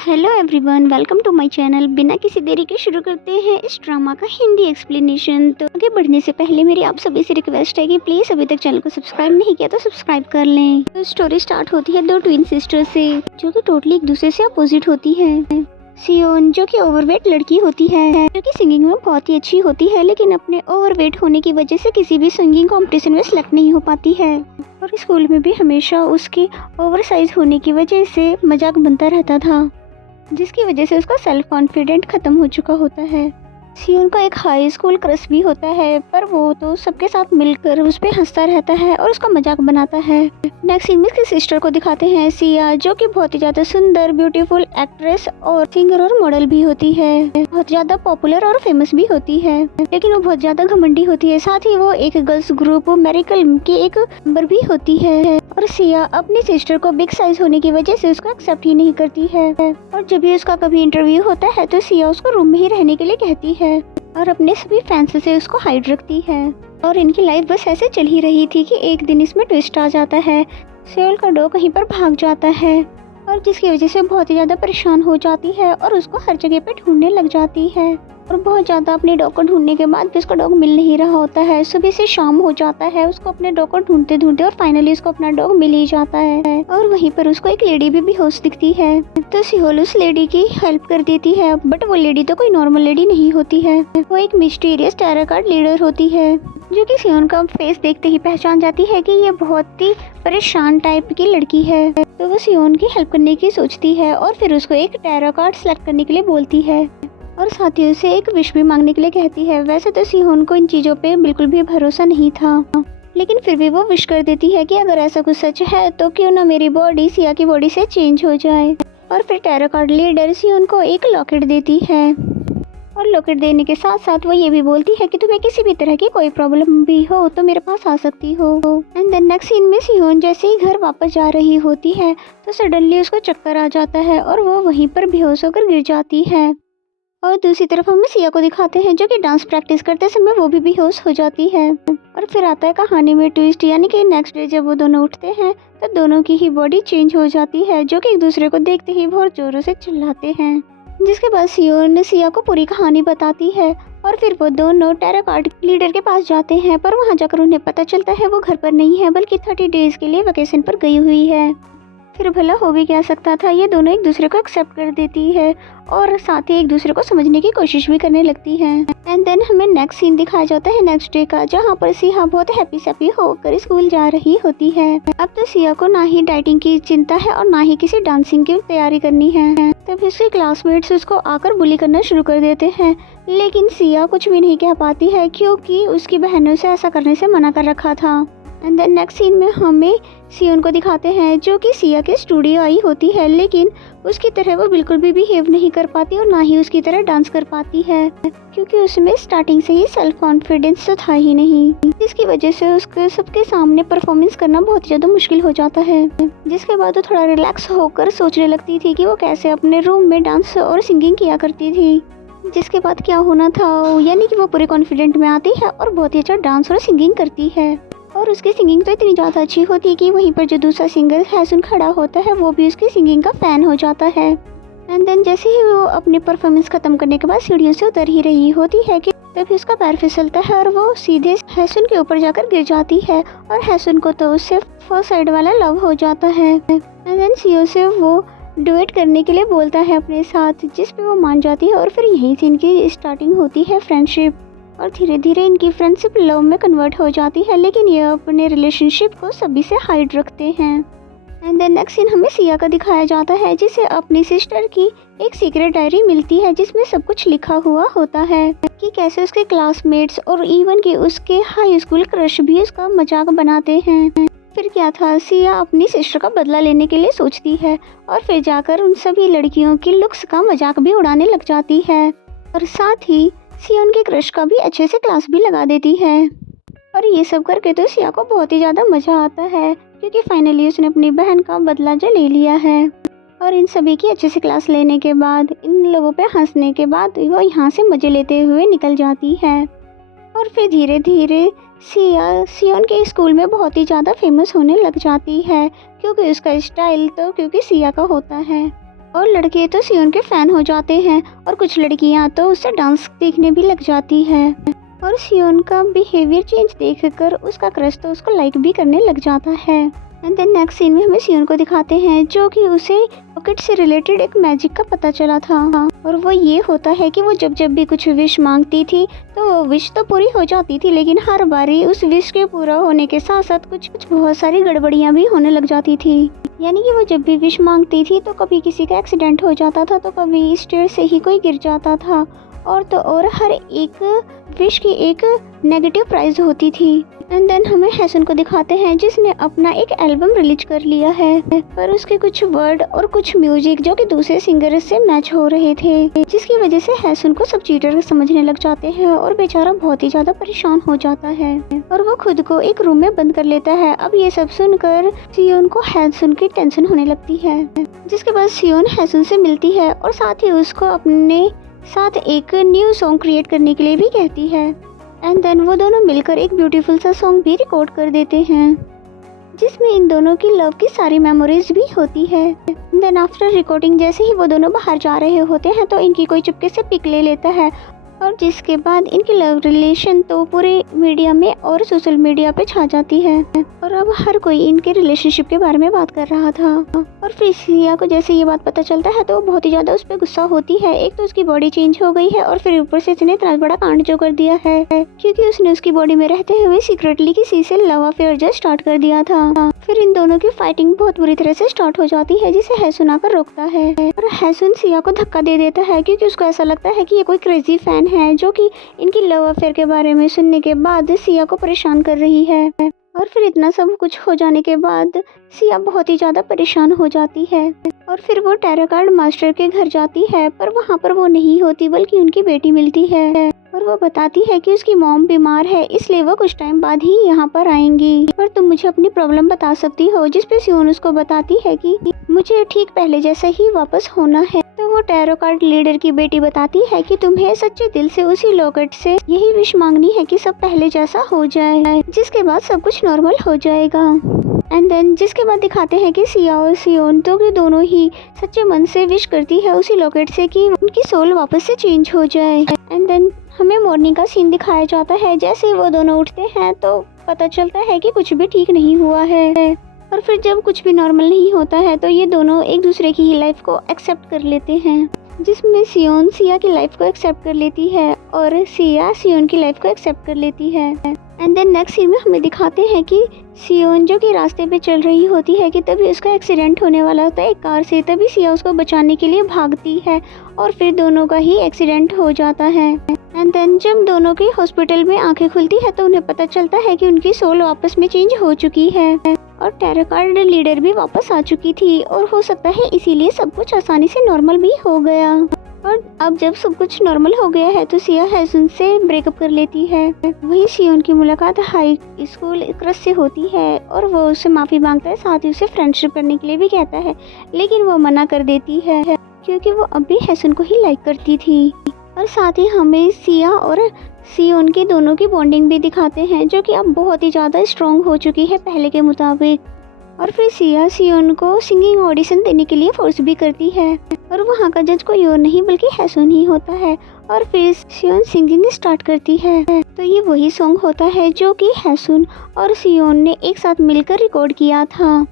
Hello everyone, welcome to my channel. बिना किसी देरी के शुरू करते हैं इस ड्रामा का हिंदी एक्सप्लेनेशन। तो आगे बढ़ने से पहले मेरी आप सभी से रिक्वेस्ट है कि प्लीज़ अभी तक चैनल को सब्सक्राइब नहीं किया तो सब्सक्राइब कर लें। तो स्टोरी स्टार्ट होती है दो ट्विन सिस्टर से जो कि टोटली एक दूसरे से अपोजिट होती है। सियोन जो कि ओवरवेट लड़की होती है जो कि सिंगिंग में बहुत ही अच्छी होती है, लेकिन अपने ओवरवेट होने की वजह से किसी भी सिंगिंग कंपटीशन में सेलेक्ट नहीं हो पाती है और स्कूल में भी हमेशा उसके ओवर साइज होने की वजह से मजाक बनता रहता था, जिसकी वजह से उसका सेल्फ कॉन्फिडेंट खत्म हो चुका होता है। सियोन का एक हाई स्कूल क्रश भी होता है, पर वो तो सबके साथ मिलकर उस पे हंसता रहता है और उसका मजाक बनाता है। नेक्स्ट सीन में इसकी सिस्टर को दिखाते हैं, सिया, जो कि बहुत ही ज्यादा सुंदर, ब्यूटीफुल एक्ट्रेस और सिंगर और मॉडल भी होती है। बहुत ज्यादा पॉपुलर और फेमस भी होती है, लेकिन वो बहुत ज्यादा घमंडी होती है। साथ ही वो एक गर्ल्स ग्रुप मेरिकल की एक मेंबर भी होती है और सिया अपनी सिस्टर को बिग साइज होने की वजह से उसको एक्सेप्ट ही नहीं करती है। और जब भी उसका कभी इंटरव्यू होता है तो सिया उसको रूम में ही रहने के लिए कहती है और अपने सभी फैंस से उसको हाइड रखती है। और इनकी लाइफ बस ऐसे चल ही रही थी कि एक दिन इसमें ट्विस्ट आ जाता है। सेल का डॉग कहीं पर भाग जाता है और जिसकी वजह से बहुत ही ज़्यादा परेशान हो जाती है और उसको हर जगह पे ढूंढने लग जाती है। और बहुत ज़्यादा अपने डॉग को ढूंढने के बाद भी उसका डॉग मिल नहीं रहा होता है। सुबह से शाम हो जाता है उसको अपने डॉग को ढूंढते ढूंढते और फाइनली उसको अपना डॉग मिल ही जाता है। और वहीं पर उसको एक लेडी भी बेहोश दिखती है, तो सियोल उस लेडी की हेल्प कर देती है। बट वो लेडी तो कोई नॉर्मल लेडी नहीं होती है, वो एक मिस्टीरियस टैरो कार्ड लीडर होती है, जो कि सियोन का फेस देखते ही पहचान जाती है कि ये बहुत ही परेशान टाइप की लड़की है। तो वो सियोन की हेल्प करने की सोचती है और फिर उसको एक टैरो कार्ड सेलेक्ट करने के लिए बोलती है और साथ ही उसे एक विश भी मांगने के लिए कहती है। वैसे तो सियोन को इन चीज़ों पे बिल्कुल भी भरोसा नहीं था, लेकिन फिर भी वो विश कर देती है कि अगर ऐसा कुछ सच है तो क्यों ना मेरी बॉडी सिया की बॉडी से चेंज हो जाए। और फिर टैरो कार्ड लीडर सियोन को एक लॉकेट देती है और लॉकेट देने के साथ साथ वो ये भी बोलती है कि तुम्हें किसी भी तरह की कोई प्रॉब्लम भी हो तो मेरे पास आ सकती हो। एंड देन नेक्स्ट सीन में सियोन जैसे ही घर वापस जा रही होती है तो सडनली उसको चक्कर आ जाता है और वो वहीं पर बेहोश होकर गिर जाती है। और दूसरी तरफ हम सिया को दिखाते हैं जो कि डांस प्रैक्टिस करते समय वो भी बेहोश हो जाती है। और फिर आता है कहानी में ट्विस्ट, यानी कि नेक्स्ट डे जब वो दोनों उठते हैं तो दोनों की ही बॉडी चेंज हो जाती है, जो कि एक दूसरे को देखते ही बहुत जोरों से चिल्लाते हैं। जिसके बाद सियोन ने सिया को पूरी कहानी बताती है और फिर वो दोनों टैरो कार्ड लीडर के पास जाते हैं, पर वहाँ जाकर उन्हें पता चलता है वो घर पर नहीं है बल्कि 30 डेज के लिए वेकेशन पर गई हुई है। फिर भला हो भी क्या सकता था, ये दोनों एक दूसरे को एक्सेप्ट कर देती है और साथ ही एक दूसरे को समझने की कोशिश भी करने लगती है। एंड देन हमें नेक्स्ट सीन दिखाया जाता है नेक्स्ट डे का, जहाँ पर सिया बहुत हैप्पी सैप्पी होकर स्कूल जा रही होती है। अब तो सिया को ना ही डाइटिंग की चिंता है और ना ही किसी डांसिंग की तैयारी करनी है। तब उसके क्लासमेट्स उसको आकर बुली करना शुरू कर देते हैं, लेकिन सिया कुछ भी नहीं कह पाती है क्योंकि उसकी बहनों से ऐसा करने से मना कर रखा था। एंड देन नेक्स्ट सीन में हमें सियोन को दिखाते हैं जो कि सिया के स्टूडियो आई होती है, लेकिन उसकी तरह वो बिल्कुल भी बिहेव नहीं कर पाती और ना ही उसकी तरह डांस कर पाती है, क्योंकि उसमें स्टार्टिंग से ही सेल्फ कॉन्फिडेंस तो था ही नहीं, जिसकी वजह से उसके सबके सामने परफॉर्मेंस करना बहुत ज़्यादा मुश्किल हो जाता है। जिसके बाद वो थोड़ा रिलैक्स होकर सोचने लगती थी कि वो कैसे अपने रूम में डांस और सिंगिंग किया करती थी। जिसके बाद क्या होना था, यानी कि वो पूरे कॉन्फिडेंट में आती है और बहुत ही अच्छा डांस और सिंगिंग करती है। और उसकी सिंगिंग तो इतनी ज़्यादा अच्छी होती है कि वहीं पर जो दूसरा सिंगर हैसुन खड़ा होता है वो भी उसकी सिंगिंग का फ़ैन हो जाता है। एंड देन जैसे ही वो अपनी परफॉर्मेंस ख़त्म करने के बाद सीढ़ियों से उतर ही रही होती है कि तभी उसका पैर फिसलता है और वो सीधे हैसुन के ऊपर जाकर गिर जाती है और हैसुन को तो उससे फर्स्ट साइड वाला लव हो जाता है। एंड देन सियो से वो डुएट करने के लिए बोलता है अपने साथ, जिस पे वो मान जाती है और फिर यहीं से इनकी स्टार्टिंग होती है फ्रेंडशिप। और धीरे धीरे इनकी फ्रेंडशिप लव में कन्वर्ट हो जाती है, लेकिन ये अपने रिलेशनशिप को सभी से हाइड रखते हैं। एंड देन नेक्स्ट सीन हमें सिया का दिखाया जाता है, जिसे अपनी सिस्टर की एक सीक्रेट डायरी मिलती है जिसमें सब कुछ लिखा हुआ होता है कि कैसे उसके क्लासमेट्स और इवन कि उसके हाई स्कूल क्रश भी उसका मजाक बनाते हैं। फिर क्या था, सिया अपनी सिस्टर का बदला लेने के लिए सोचती है और फिर जाकर उन सभी लड़कियों की लुक्स का मजाक भी उड़ाने लग जाती है और साथ ही सियोन के क्रश का भी अच्छे से क्लास भी लगा देती है। और ये सब करके तो सिया को बहुत ही ज़्यादा मज़ा आता है, क्योंकि फाइनली उसने अपनी बहन का बदला जो ले लिया है। और इन सभी की अच्छे से क्लास लेने के बाद, इन लोगों पे हंसने के बाद वो यहाँ से मज़े लेते हुए निकल जाती है। और फिर धीरे धीरे सिया सियोन के स्कूल में बहुत ही ज़्यादा फेमस होने लग जाती है, क्योंकि उसका स्टाइल तो क्योंकि सिया का होता है। और लड़के तो सियोन के फैन हो जाते हैं और कुछ लड़कियां तो उससे डांस देखने भी लग जाती है। और सियोन का बिहेवियर चेंज देखकर उसका क्रश तो उसको लाइक भी करने लग जाता है। एंड देन नेक्स्ट सीन में हमें सियोन को दिखाते हैं जो कि उसे रॉकेट से रिलेटेड एक मैजिक का पता चला था। और वो ये होता है कि वो जब जब भी कुछ विश मांगती थी तो वो विश तो पूरी हो जाती थी, लेकिन हर बारी उस विश के पूरा होने के साथ साथ कुछ बहुत सारी गड़बड़ियां भी होने लग जाती थी। यानी कि वो जब भी विश मांगती थी तो कभी किसी का एक्सीडेंट हो जाता था, तो कभी स्टेयर से ही कोई गिर जाता था, और तो और हर एक विश की एक नेगेटिव प्राइस होती थी। एंड देन हमें हैसन को दिखाते हैं जिसने अपना एक एल्बम रिलीज कर लिया है, पर उसके कुछ वर्ड और कुछ म्यूजिक जो कि दूसरे सिंगर से मैच हो रहे थे, जिसकी वजह से हैसन को सब चीटर समझने लग जाते हैं और बेचारा बहुत ही ज्यादा परेशान हो जाता है और वो खुद को एक रूम में बंद कर लेता है। अब ये सब सुनकर सियोन को हैसन की टेंशन होने लगती है, जिसके बाद सियोन हैसन से मिलती है और साथ ही उसको अपने साथ एक न्यू सॉन्ग क्रिएट करने के लिए भी कहती है। एंड देन वो दोनों मिलकर एक ब्यूटीफुल सा सॉन्ग भी रिकॉर्ड कर देते हैं, जिसमें इन दोनों की लव की सारी मेमोरीज भी होती है। देन आफ्टर रिकॉर्डिंग जैसे ही वो दोनों बाहर जा रहे होते हैं तो इनकी कोई चुपके से पिक ले लेता है, और जिसके बाद इनकी लव रिलेशन तो पूरे मीडिया में और सोशल मीडिया पे छा जाती है और अब हर कोई इनके रिलेशनशिप के बारे में बात कर रहा था। और फिर सिया को जैसे ये बात पता चलता है तो वो बहुत ही ज़्यादा उस पर गुस्सा होती है। एक तो उसकी बॉडी चेंज हो गई है और फिर ऊपर से इसने इतना बड़ा कांड जो कर दिया है क्योंकि उसने उसकी बॉडी में रहते हुए सीक्रेटली किसी से लव अफेयर जो स्टार्ट कर दिया था। फिर इन दोनों की फाइटिंग बहुत बुरी तरह से स्टार्ट हो जाती है, जिसे हैसन आकर रोकता है और हैसन सिया को धक्का दे देता है क्योंकि उसको ऐसा लगता है कि ये कोई क्रेजी फैन है जो कि इनकी लव अफेयर के बारे में सुनने के बाद सिया को परेशान कर रही है। और फिर इतना सब कुछ हो जाने के बाद सिया बहुत ही ज़्यादा परेशान हो जाती है और फिर वो टैरो कार्ड मास्टर के घर जाती है, पर वहाँ पर वो नहीं होती बल्कि उनकी बेटी मिलती है और वो बताती है कि उसकी मॉम बीमार है इसलिए वो कुछ टाइम बाद ही यहाँ पर आएंगी, पर तुम मुझे अपनी प्रॉब्लम बता सकती हो। जिस पे सियोन उसको बताती है कि मुझे ठीक पहले जैसा ही वापस होना है। तो वो टैरो कार्ड लीडर की बेटी बताती है कि तुम्हें सच्चे दिल से उसी लॉकेट से यही विश मांगनी है कि सब पहले जैसा हो जाए, जिसके बाद सब कुछ नॉर्मल हो जाएगा। एंड देन जिसके बाद दिखाते हैं कि सिया और सियोन तो कि दोनों ही सच्चे मन से विश करती है उसी लॉकेट से कि उनकी सोल वापस से चेंज हो जाए। एंड देन हमें मॉर्निंग का सीन दिखाया जाता है। जैसे ही वो दोनों उठते हैं तो पता चलता है कि कुछ भी ठीक नहीं हुआ है, और फिर जब कुछ भी नॉर्मल नहीं होता है तो ये दोनों एक दूसरे की ही लाइफ को एक्सेप्ट कर लेते हैं, जिसमें सियोन सिया की लाइफ को एक्सेप्ट कर लेती है और सिया सियोन की लाइफ को एक्सेप्ट कर लेती है। एंड देन नेक्स्ट सीन में हमें दिखाते हैं कि सियोन जो कि रास्ते पे चल रही होती है कि तभी उसका एक्सीडेंट होने वाला होता है एक कार से। तभी सिया उसको बचाने के लिए भागती है और फिर दोनों का ही एक्सीडेंट हो जाता है। एंड देन जब दोनों की हॉस्पिटल में आंखें खुलती है तो उन्हें पता चलता है कि उनकी सोल वापस में चेंज हो चुकी है और टैरो कार्ड लीडर भी वापस आ चुकी थी, और हो सकता है इसीलिए सब कुछ आसानी से नॉर्मल भी हो गया। और अब जब सब कुछ नॉर्मल हो गया है तो सिया हैसन से ब्रेकअप कर लेती है। वही सियोन की मुलाकात हाई स्कूल क्रश से होती है और वो उससे माफ़ी मांगता है, साथ ही उसे फ्रेंडशिप करने के लिए भी कहता है, लेकिन वो मना कर देती है क्योंकि वो अब भी हैसन को ही लाइक करती थी। और साथ ही हमें सिया और सियोन की दोनों की बॉन्डिंग भी दिखाते हैं जो कि अब बहुत ही ज़्यादा स्ट्रॉन्ग हो चुकी है पहले के मुताबिक। और फिर सिया सियोन को सिंगिंग ऑडिशन देने के लिए फोर्स भी करती है और वहाँ का जज कोई और नहीं बल्कि हैसन ही होता है। और फिर सियोन सिंगिंग स्टार्ट करती है। तो ये वही सॉन्ग होता है जो कि हैसन और सियोन ने एक साथ मिलकर रिकॉर्ड किया था,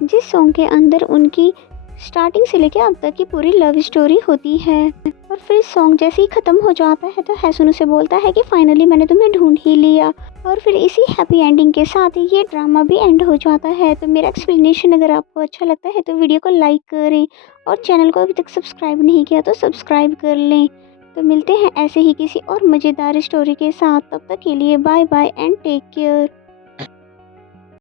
जिस सॉन्ग के अंदर उनकी स्टार्टिंग से लेकर अब तक की पूरी लव स्टोरी होती है। और फिर सॉन्ग जैसे ही ख़त्म हो जाता है तो हैसन उसे बोलता है कि फाइनली मैंने तुम्हें ढूंढ ही लिया। और फिर इसी हैप्पी एंडिंग के साथ ये ड्रामा भी एंड हो जाता है। तो मेरा एक्सप्लेनेशन अगर आपको अच्छा लगता है तो वीडियो को लाइक करें और चैनल को अभी तक सब्सक्राइब नहीं किया तो सब्सक्राइब कर लें। तो मिलते हैं ऐसे ही किसी और मज़ेदार स्टोरी के साथ, तब तक के लिए bye bye and take care.